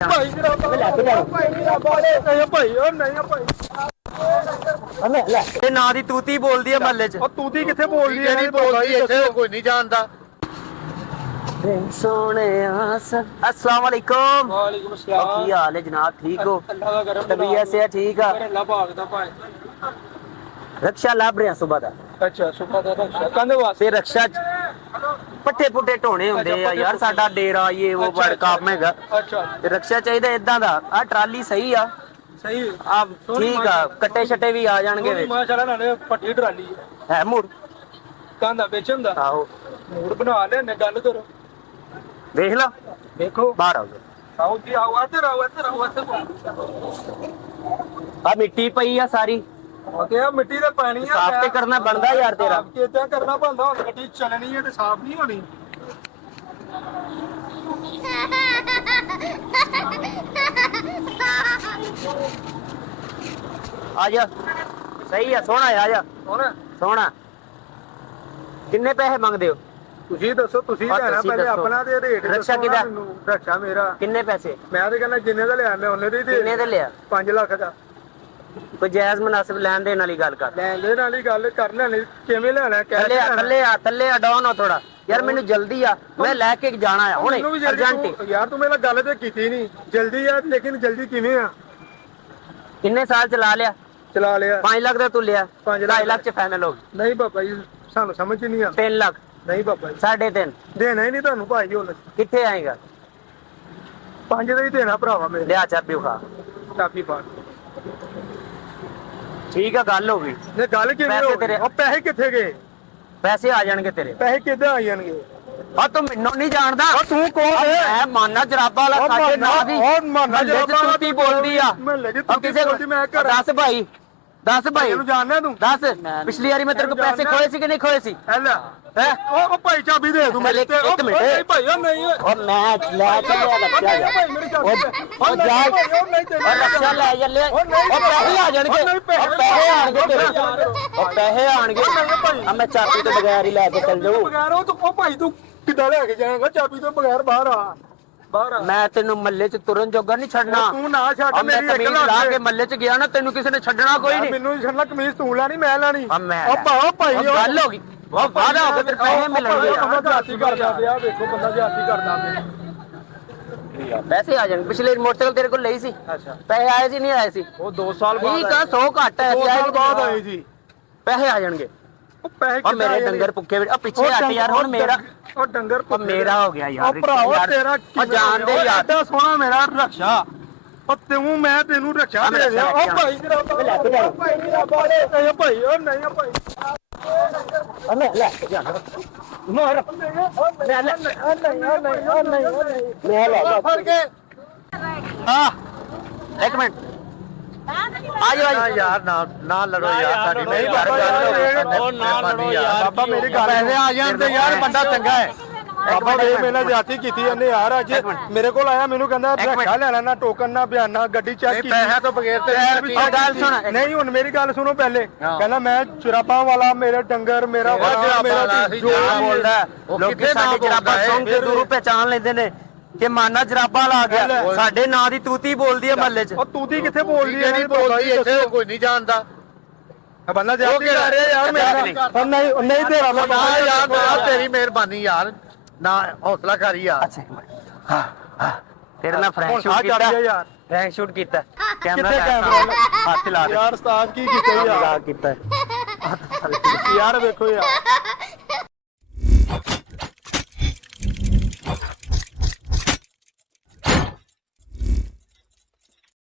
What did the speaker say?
ਭਾਈ ਜਰਾਬਾ ਲੈ ਕੇ ਜਾਓ ਭਾਈ ਜਰਾਬਾ ਨਹੀਂ ਭਾਈ ਉਹ ਨਹੀਂ ਭਾਈ ਲੈ ਲੈ ਇਹ ਨਾਂ ਦੀ ਤੂਤੀ ਬੋਲਦੀ ਹੈ ਮਹੱਲੇ 'ਚ। ਉਹ ਤੂਤੀ ਕਿੱਥੇ ਬੋਲਦੀ ਹੈ? ਨਹੀਂ ਬੋਲਦੀ ਇੱਥੇ ਕੋਈ ਨਹੀਂ ਜਾਣਦਾ। ਸੋਹਣਿਆ अस्सलाम वालेकुम। ਵਾਲੇਕੁਮ ਕੀ ਸਲਾਮ। ਹਾਲ ਹੈ ਜਨਾਬ? ठीक हो? ਅੱਲਾਹ ਦਾ ਕਰਮ तबीयत से ठीक है? ਅੱਲਾਹ ਭਾਗਦਾ ਭਾਈ। रक्षा लाभ रहे सुबह ਦਾ। ਅੱਛਾ ਸੁਭਾ ਦਾ ਰਕਸ਼ਾ ਕੰਦੇ ਵਾਸਤੇ ਤੇ ਰਕਸ਼ਾ 'ਚ ਪੱਠੇ ਪੁੱਠੇ ਢੋਣੇ ਹੁੰਦੇ ਆ ਯਾਰ। ਸਾਡਾ ਡੇਰਾ ਇਹ ਉਹ ਬੜ ਕੰਮ ਹੈਗਾ ਅੱਛਾ ਤੇ ਰਕਸ਼ਾ ਚਾਹੀਦਾ ਇਦਾਂ ਦਾ। ਆ ਟਰਾਲੀ ਸਹੀ ਆ? ਸਹੀ ਆ ਠੀਕ ਆ। ਕੱਟੇ ਛੱਟੇ ਵੀ ਆ ਜਾਣਗੇ ਵਿੱਚ। ਮਾਸ਼ਾਅੱਲਾ ਨਾਲੇ ਪੱਟੀ ਟਰਾਲੀ ਹੈ ਮੂੜ ਕੰਦਾ ਵੇਚਣ ਦਾ ਆਹੋ ਮੂਡ ਬਣਾ ਲੈਣੇ ਗੱਲ ਕਰੋ। ਦੇਖ ਲਾ ਦੇਖੋ ਬਾਹਰ ਆ ਗਿਆ। ਆਓ ਜੀ ਆਓ ਇੱਧਰ ਆਓ ਇੱਧਰ ਆਓ ਇੱਧਰ ਆ ਮਿੱਟੀ ਪਈ ਆ ਸਾਰੀ। ਤੇ ਆ ਮਿੱਟੀ ਦਾ ਪਾਣੀ ਆ ਸਾਫ਼ ਤੇ ਕਰਨਾ ਬਣਦਾ ਯਾਰ ਤੇਰਾ। ਕਿਦਾਂ ਕਰਨਾ ਬਣਦਾ? ਹੁਣ ਗੱਡੀ ਚੱਲਣੀ ਹੈ ਤੇ ਸਾਫ਼ ਨਹੀਂ ਹੋਣੀ। ਆ ਜਾ ਸਹੀ ਆ। ਸੋਹਣਾ ਆ ਜਾ ਹੋਰ ਸੋਹਣਾ। ਕਿੰਨੇ ਪੈਸੇ ਮੰਗਦੇ ਹੋ? ਤੁਸੀਂ ਦੱਸੋ ਤੁਸੀਂ ਹਾਂ, ਲੈਣਾ ਤੁਸੀਂ ਪਹਿਲੇ ਦੱਸੋ। ਆਪਣਾ ਤੇ ਰੇਟ ਰਕਸ਼ਾ ਦੱਸੋ ਕਿਹਦਾ? ਮੈਨੂੰ। ਰਕਸ਼ਾ ਮੇਰਾ। ਕਿੰਨੇ ਪੈਸੇ? ਮੈਂ ਤੇ ਕਹਿੰਦਾ ਜਿੰਨੇ ਦਾ ਲਿਆ ਮੈਂ ਉਹਨੇ ਦੇ ਕਿੰਨੇ ਦੇ ਲਿਆ? 5 ਲੱਖ ਦਾ। ਕੋਈ ਜਾਇਜ਼ ਮੁਨਾਸਿਬ ਲੈਣ ਦੇਣ ਵਾਲੀ ਗੱਲ ਕਰ। ਲੈਣ ਦੇ ਨਾਲ ਹੀ ਗੱਲ ਕਰ ਲੈਣੀ। ਕਿਵੇਂ ਲੈਣਾ? ਥੱਲੇ ਆ ਥੱਲੇ ਆ ਡਾਊਨ ਹੋ ਥੋੜਾ ਯਾਰ। ਮੈਨੂੰ ਜਲਦੀ ਆ, ਮੈਂ ਲੈ ਕੇ ਜਾਣਾ ਆ ਹੁਣੇ ਮੈਨੂੰ ਵੀ ਜਲਦੀ ਅਰਜੈਂਟ। ਤੂੰ- ਯਾਰ ਤੂੰ ਮੇਰੇ ਨਾਲ ਗੱਲ ਤੇ ਕੀਤੀ ਨਹੀਂ। ਜਲਦੀ ਆ ਲੇਕਿਨ ਜਲਦੀ ਕਿਵੇਂ ਆ? ਕਿੰਨੇ ਸਾਲ ਚਲਾ ਲਿਆ? ਚਲਾ ਲਿਆ 5 ਲੱਖ ਦਾ ਤੂੰ ਲਿਆ। 5 2.5 ਲੱਖ ਚ ਫਾਈਨਲ ਹੋ ਗਈ। ਨਹੀਂ ਬਾਬਾ ਜੀ ਸਾਨੂੰ ਸਮਝ ਹੀ ਨਹੀਂ ਆ। 3 ਲੱਖ ਨਹੀਂ ਬਾਬਾ ਜੀ 3.5 ਦੇਣਾ ਹੀ ਨਹੀਂ ਤੁਹਾਨੂੰ ਭਾਈ। ਹੁਣ ਕਿੱਥੇ ਆਏਗਾ? 5 ਦਾ ਹੀ ਦੇਣਾ ਭਰਾਵਾ ਮੇਰੇ। ਲਿਆ ਚਾਬੀ ਖਾ। ਚਾਬੀ ਪਾ। ਠੀਕ ਆ ਗੱਲ ਹੋ ਗਈ। ਨੇ ਗੱਲ ਕਿਵੇਂ ਪੈਸੇ ਹੋ ਤੇਰੇ- ਗਈ? ਉਹ ਪੈਸੇ ਕਿੱਥੇ ਗਏ? ਪੈਸੇ ਆ ਜਾਣਗੇ ਤੇਰੇ। ਪੈਸੇ ਕਿੱਦਾਂ ਆ ਜਾਣਗੇ? ਆ ਤੂੰ ਮੈਨੂੰ ਨਹੀਂ ਜਾਣਦਾ। ਉਹ ਤੂੰ ਕੌਣ ਹੈ? ਮੈਂ ਮਾਨਾ ਜਰਾਬਾ ਵਾਲਾ ਸਾਡੇ ਨਾਂ ਦੀ ਉਹ ਮਾਨਾ ਮਹੱਲੇ 'ਚ ਜਰਾਬਾਂ ਵਾਲਾ ਤੂਤੀ ਬੋਲਦੀ ਆ। ਮਹੱਲੇ 'ਚ ਉਹ ਤੂਤੀ ਕਿਸੇ ਬੋਲਦੀ। ਮੈਂ ਘਰ ਦੱਸ ਭਾਈ ਦੱਸ ਭਾਈ ਇਹਨੂੰ ਜਾਣਦਾ ਤੂੰ? ਦੱਸ ਪਿਛਲੀ ਵਾਰੀ ਮੈਂ ਤੇਰੇ ਕੋਲ ਪੈਸੇ ਖੋਏ ਸੀ ਕਿ ਨਹੀਂ ਖੋਏ ਸੀ? ਹੈਲਾ ਹੈ ਉਹ ਭਾਈ ਚਾਬੀ ਦੇ ਦੂੰ ਮੇਰੇ ਤੇ। ਇੱਕ ਮਿੰਟ। ਉਹ ਨਹੀਂ ਭਾਈ ਉਹ ਨਹੀਂ ਓਏ। ਉਹ ਮੈਂ ਲੈ ਚੱਲਿਆ ਰੱਖਿਆ ਜਾ। ਭਾਈ ਮੇਰੀ ਚਾਬੀ ਦੇ। ਉਹ ਜਾ ਉਹ ਨਹੀਂ ਤੈਨੂੰ ਉਹ ਰੱਖਿਆ ਲੈ ਚੱਲੇ। ਉਹ ਪੈਸੇ ਆ ਜਾਣਗੇ। ਉਹ ਪੈਸੇ ਆਣਗੇ ਤੇਰੇ। ਉਹ ਪੈਸੇ ਆਣਗੇ। ਆ ਮੈਂ ਚਾਬੀ ਤੋਂ ਬਗੈਰ ਹੀ ਲੈ ਕੇ ਚੱਲ ਜਾਊ। ਬਗੈਰ ਉਹ ਤੂੰ ਉਹ ਭਾਈ ਤੂੰ ਕਿੱਦਾਂ ਲੈ ਕੇ ਜਾਏਗਾ? ਚਾਬੀ ਤੋਂ ਬਗੈਰ ਬਾਹਰ ਆ। ਬਾਹਰ ਆ। ਮੈਂ ਤੈਨੂੰ ਮੱਲੇ 'ਚ ਤੁਰਨ ਜੋਗਾ ਨਹੀਂ ਛੱਡਣਾ। ਤੂੰ ਨਾ ਛੱਡ ਮੈਂ ਮੇਰੀ ਇੱਕ ਕਮੀਜ਼ ਲਾ ਕੇ ਮੱਲੇ 'ਚ ਗਿਆ ਨਾ ਤੈਨੂੰ ਕਿਸੇ ਨੇ ਛੱਡਣਾ ਕੋਈ ਨਹੀਂ। ਮੈਨੂੰ ਛੱਡਣਾ ਕਮੀਜ਼ ਤੂੰ ਲਾਣੀ ਮੈਂ ਲਾਣੀ। ਆ ਮੈਂ ਉਹ ਭਾਈ ਉਹ ਗੱਲ ਹੋ ਗਈ। ਉਹ ਵਾਦਾ ਹੋ ਗਿਆ ਤੇਰੇ ਪੈਸੇ ਮਿਲਣਗੇ ਯਾਰ। ਬੰਦਾ ਜਾਤੀ ਕਰਦਾ ਪਿਆ। ਦੇਖੋ ਬੰਦਾ ਜਾਤੀ ਕਰਦਾ ਪਿਆ। ਪੈਸੇ ਆ ਜਾਣ। ਪਿਛਲੇ ਮੋਟਰਸਾਈਕਲ ਤੇਰੇ ਕੋਲ ਲਈ ਸੀ। ਅੱਛਾ ਪੈਸੇ ਆਏ ਸੀ ਨਹੀਂ ਆਏ ਸੀ? ਉਹ 2 ਸਾਲ ਬਾਅਦ ਠੀਕ ਆ 100 ਘੱਟ ਹੈ। 2 ਸਾਲ ਬਾਅਦ ਆਏ ਜੀ। ਪੈਸੇ ਆ ਜਾਣਗੇ। ਉਹ ਪੈਸੇ ਉਹ ਮੇਰੇ ਡੰਗਰ ਭੁੱਖੇ ਆ ਪਿੱਛੇ ਹਟ ਯਾਰ। ਹੁਣ ਮੇਰਾ ਉਹ ਡੰਗਰ ਉਹ ਮੇਰਾ ਹੋ ਗਿਆ ਯਾਰ। ਉਹ ਭਰਾਵਾ ਤੇਰਾ ਉਹ ਜਾਣਦੇ ਯਾਰ। ਐਡਾ ਸੋਹਣਾ ਮੇਰਾ ਰਕਸ਼ਾ। ਉਹ ਤੂੰ ਮੈਂ ਤੈਨੂੰ ਰਕਸ਼ਾ ਦੇ ਦਿਆ। ਉਹ ਭਾਈ ਜਰਾਬਾ ਲੈ ਕੇ ਜਾਓ। ਭਾਈ ਜਰਾਬਾ ਨਹੀਂ ਭਾਈ ਉਹ ਨਹੀਂ ਭਾਈ। ਮੈਂ ਲੈ ਕੇ ਜਾਣਾ। ਮੋਹਰ ਮੈਂ ਲੈ ਮੈਂ ਲੈ ਫੜ ਕੇ ਹਾਂ ਇੱਕ ਮਿੰਟ ਆ ਜਾ ਯਾਰ ਨਾ ਲੜੋ ਯਾਰ। ਸਾਡੀ ਨਹੀਂ ਬਾਬਾ ਉਹ ਨਾ ਲੜੋ ਯਾਰ। ਬਾਬਾ ਮੇਰੀ ਗੱਲ ਪੈਸੇ ਆ ਜਾਣ ਤੇ ਯਾਰ ਬੰਦਾ ਚੰਗਾ ਹੈ। ਬਾਬਾ ਮੇਰੇ ਨਾਲ ਜਾਤੀ ਕੀਤੀ ਇਹਨੇ ਯਾਰ। ਅੱਜ ਮੇਰੇ ਕੋਲ ਆਇਆ ਮੈਨੂੰ ਕਹਿੰਦਾ ਰਕਸ਼ਾ ਲੈਣਾ ਨਾ ਟੋਕਨ ਨਾ ਬਿਆਨਾ ਗੱਡੀ ਚੈੱਕ ਕੀਤੀ। ਪੈਸਿਆਂ ਤੋਂ ਬਗੈਰ ਤੇ ਉਹ ਗੱਲ ਸੁਣ। ਨਹੀਂ ਹੁਣ ਮੇਰੀ ਗੱਲ ਸੁਣੋ ਪਹਿਲੇ। ਕਹਿੰਦਾ ਮੈਂ ਜਰਾਬਾਂ ਵਾਲਾ ਮੇਰੇ ਡੰਗਰ ਮੇਰਾ ਬੋਲਦਾ ਲੋਕੀ ਸਾਡੇ ਜਰਾਬਾਂ ਸੁਣ ਕੇ ਦੂਰੋਂ ਪਹਿਚਾਨ ਲੈਂਦੇ ਨੇ ਕਿ ਮਾਨਾ ਜਰਾਬਾਂ ਲਾ ਗਿਆ। ਸਾਡੇ ਨਾਂ ਦੀ ਤੂਤੀ ਬੋਲਦੀ ਹੈ ਮਹੱਲੇ 'ਚ। ਉਹ ਤੂਤੀ ਕਿੱਥੇ ਬੋਲਦੀ ਹੈ? ਨਹੀਂ ਬੋਲਦੀ ਇੱਥੇ ਕੋਈ ਨਹੀਂ ਜਾਣਦਾ। ਬੰਦਾ ਜਾਤੀ ਕਰ ਰਿਹਾ ਯਾਰ ਮੇਰਾ। ਨਹੀਂ ਤੇਰਾ ਮੈਂ ਨਾ ਯਾਰ ਨਾ ਤੇਰੀ ਮਿਹਰਬਾਨੀ ਯਾਰ। ਨਾ ਹੌਸਲਾ ਕਰ ਯਾਰ। ਅੱਛਾ ਹਾਂ ਤੇਰੇ ਨਾਲ ਫਰੈਂਕ ਸ਼ੂਟ ਆ ਕਰ ਕੀਤਾ। ਯਾਰ ਫਰੈਂਕ ਸ਼ੂਟ ਕੀਤਾ। ਕਿੱਥੇ ਕੈਮਰਾ ਕੈਮਰਾ? ਹੱਥ ਲਾ ਦੇ। ਯਾਰ ਉਸਤਾਦ ਕੀ ਕੀਤਾ ਯਾਰ? ਕੀਤਾ ਯਾਰ ਵੇਖੋ ਯਾਰ